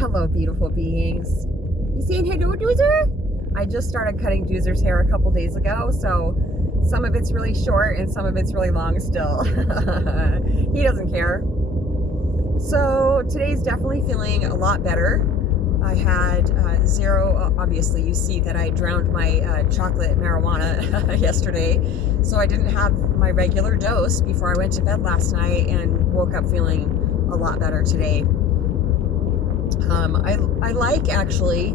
Hello, beautiful beings. You saying hello, Doozer? I just started cutting Doozer's hair a couple days ago, so some of it's really short and some of it's really long still. He doesn't care. So today's definitely feeling a lot better. I had zero, obviously you see that I drowned my chocolate marijuana yesterday, so I didn't have my regular dose before I went to bed last night and woke up feeling a lot better today. I like, actually,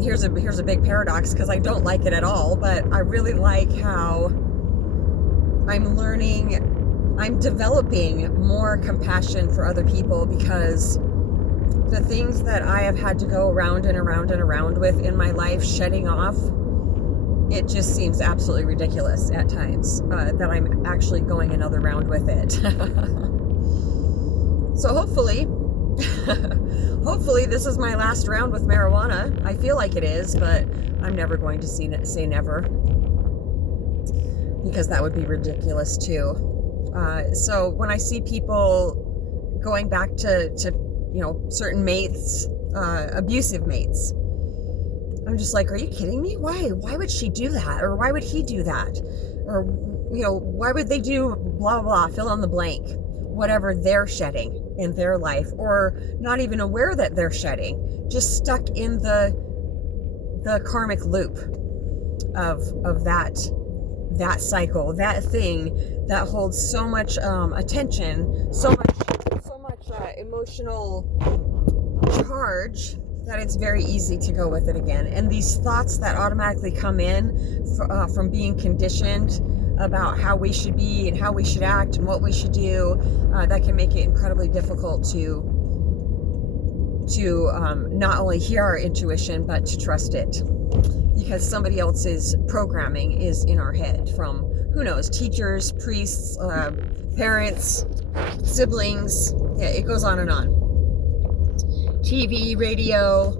here's a big paradox because I don't like it at all, but I really like how I'm developing more compassion for other people, because the things that I have had to go around and around and around with in my life, shedding off, it just seems absolutely ridiculous at times that I'm actually going another round with it. So hopefully this is my last round with marijuana. I feel like it is, but I'm never going to say never, because that would be ridiculous too. So when I see people going back to certain mates, abusive mates, I'm just like, are you kidding me? Why would she do that? Or why would he do that? Or, why would they do blah, blah, fill in the blank, whatever they're shedding in their life, or not even aware that they're shedding, just stuck in the karmic loop of that cycle, that thing that holds so much attention, so much emotional charge, that it's very easy to go with it again. And these thoughts that automatically come in from being conditioned about how we should be and how we should act and what we should do, that can make it incredibly difficult to not only hear our intuition, but to trust it, because somebody else's programming is in our head from, who knows, teachers, priests, parents, siblings. Yeah, it goes on and on. TV, radio,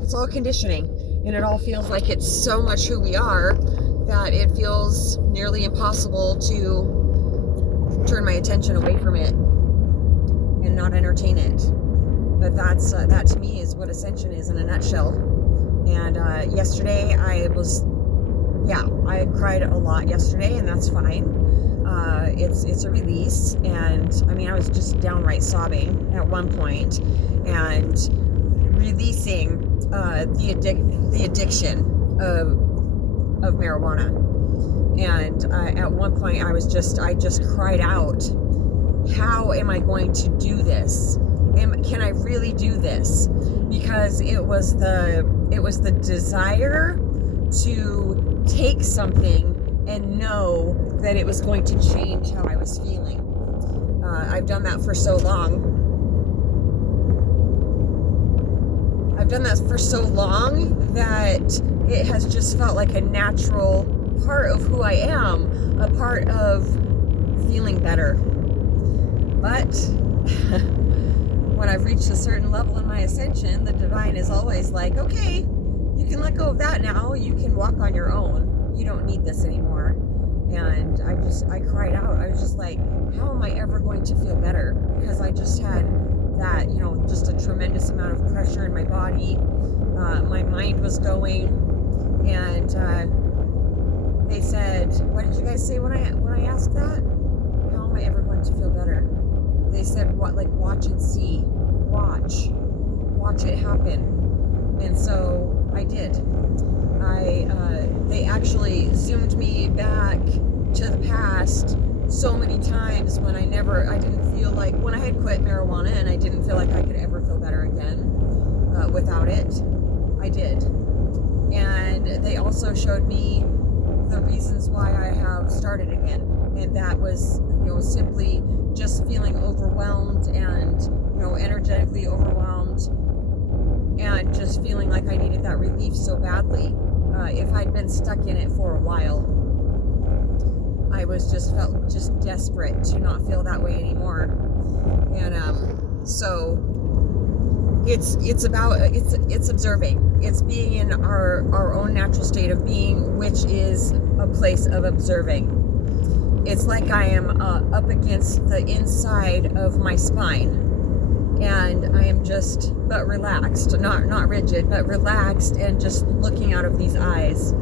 it's all conditioning, and it all feels like it's so much who we are that it feels nearly impossible to turn my attention away from it and not entertain it. But that to me is what ascension is in a nutshell. And yesterday I cried a lot yesterday, and that's fine. It's a release, and I was just downright sobbing at one point and releasing the addiction of marijuana. And at one point I just cried out, how am I going to do this? Can I really do this? Because it was the desire to take something and know that it was going to change how I was feeling. I've done that for so long. That it has just felt like a natural part of who I am, a part of feeling better. But when I've reached a certain level in my ascension, the divine is always like, okay, you can let go of that now. You can walk on your own. You don't need this anymore. And I cried out. I was just like, how am I ever going to feel better? Because I just had that, just a tremendous amount of pressure in my body. My mind was going, and they said, what did you guys say when I asked that? How am I ever going to feel better? They said, what, like, watch and see. Watch it happen. And so I did. They actually zoomed me back to the past so many times when I didn't feel like, when I had quit marijuana and I didn't feel like I could ever feel better again without it. I did. And they also showed me the reasons why I have started again. And that was, simply just feeling overwhelmed and, energetically overwhelmed, and just feeling like I needed that relief so badly. If I'd been stuck in it for a while, I felt desperate to not feel that way anymore. And so it's observing. It's being in our own natural state of being, which is a place of observing. It's like I am up against the inside of my spine, and I am just, but relaxed, not rigid, but relaxed, and just looking out of these eyes.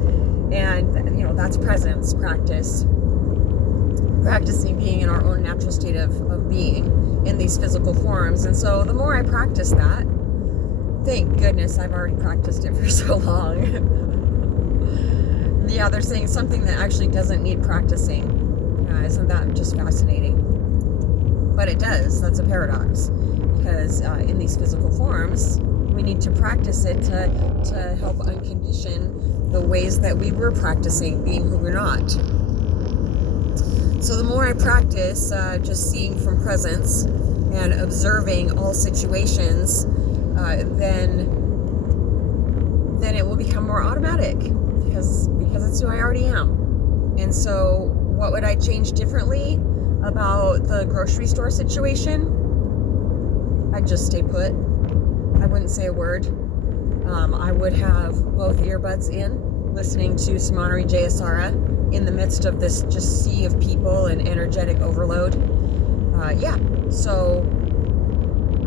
And, you know, that's presence practice. Practicing being in our own natural state of being in these physical forms. And so the more I practice that, thank goodness I've already practiced it for so long. Yeah, they're saying something that actually doesn't need practicing. Isn't that just fascinating? But it does. That's a paradox. Because in these physical forms, we need to practice it to help uncondition the ways that we were practicing being who we're not. So the more I practice just seeing from presence and observing all situations, then it will become more automatic because it's who I already am. And so what would I change differently about the grocery store situation? I'd just stay put. I wouldn't say a word. I would have both earbuds in, listening to Samanari Jayasara in the midst of this just sea of people and energetic overload. So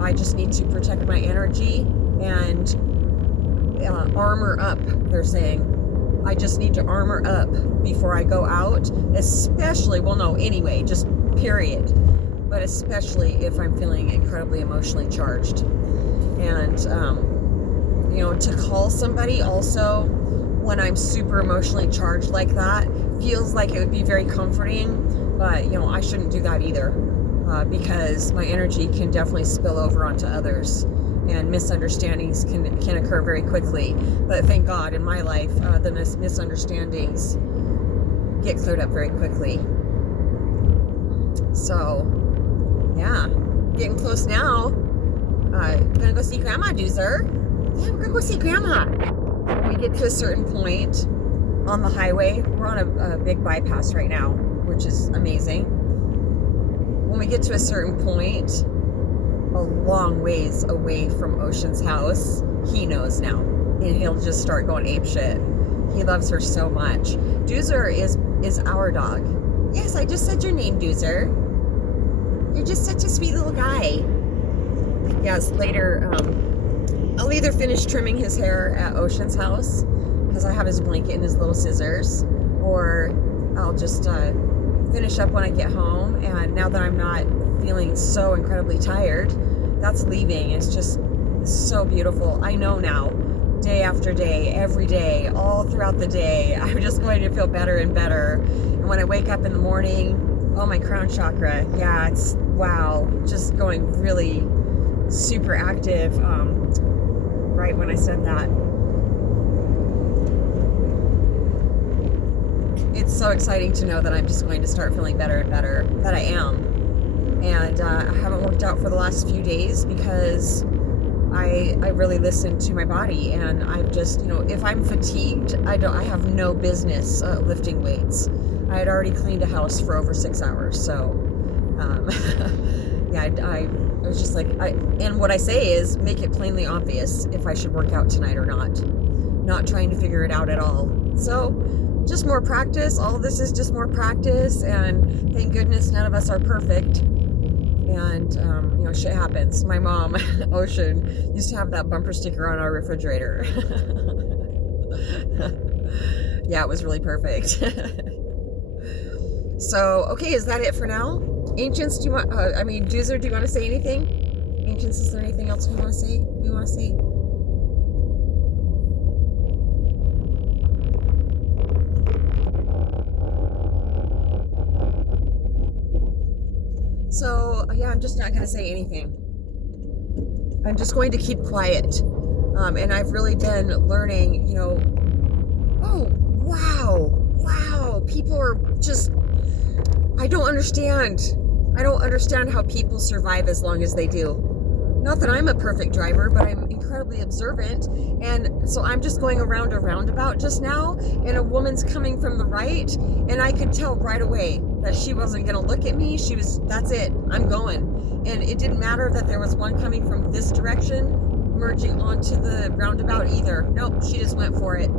I just need to protect my energy and armor up, they're saying. I just need to armor up before I go out, especially, anyway, just period. But especially if I'm feeling incredibly emotionally charged. And, to call somebody also when I'm super emotionally charged like that feels like it would be very comforting, but, I shouldn't do that either, because my energy can definitely spill over onto others, and misunderstandings can occur very quickly. But thank God in my life, the misunderstandings get cleared up very quickly. So, yeah, getting close now. Gonna go see Grandma Doozer. Yeah, we're gonna go see Grandma. When we get to a certain point on the highway, we're on a big bypass right now, which is amazing. When we get to a certain point, a long ways away from Ocean's house, he knows now, and he'll just start going apeshit. He loves her so much. Doozer is our dog. Yes, I just said your name, Doozer. You're just such a sweet little guy. Yes, later, I'll either finish trimming his hair at Ocean's house, because I have his blanket and his little scissors, or I'll just finish up when I get home. And now that I'm not feeling so incredibly tired, that's leaving. It's just so beautiful. I know now, day after day, every day, all throughout the day, I'm just going to feel better and better. And when I wake up in the morning, my crown chakra, yeah, it's, wow, just going really super active, right when I said that. It's so exciting to know that I'm just going to start feeling better and better, that I am. And I haven't worked out for the last few days because I really listened to my body, and I've just, if I'm fatigued, I have no business lifting weights. I had already cleaned a house for over 6 hours, so yeah, I was just like, and what I say is make it plainly obvious if I should work out tonight or not trying to figure it out at all. So just more practice. All this is just more practice, and thank goodness none of us are perfect. And, shit happens. My mom, Ocean, used to have that bumper sticker on our refrigerator. Yeah, it was really perfect. So, okay, is that it for now? Ancients, Doozer, do you want to say anything? Ancients, is there anything else we want to say? So, yeah, I'm just not going to say anything. I'm just going to keep quiet. And I've really been learning, wow, people are just, I don't understand how people survive as long as they do. Not that I'm a perfect driver, but I'm incredibly observant. And so I'm just going around a roundabout just now, and a woman's coming from the right, and I could tell right away that she wasn't going to look at me. That's it, I'm going. And it didn't matter that there was one coming from this direction, merging onto the roundabout either. Nope, she just went for it.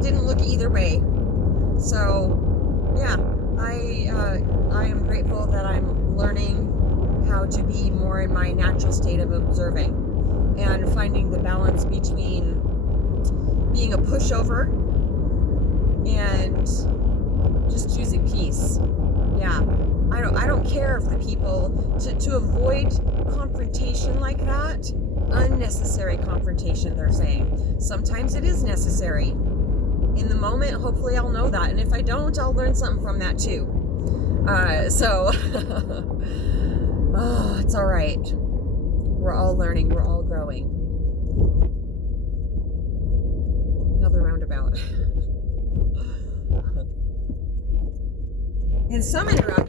Didn't look either way. So, yeah, I am grateful that I'm learning how to be more in my natural state of observing and finding the balance between being a pushover and just choosing peace. Yeah, I don't care if the people, to avoid confrontation like that, unnecessary confrontation, they're saying. Sometimes it is necessary. In the moment, hopefully I'll know that. And if I don't, I'll learn something from that too. Oh, it's all right. We're all learning. We're all growing. Another roundabout. And some interruptions.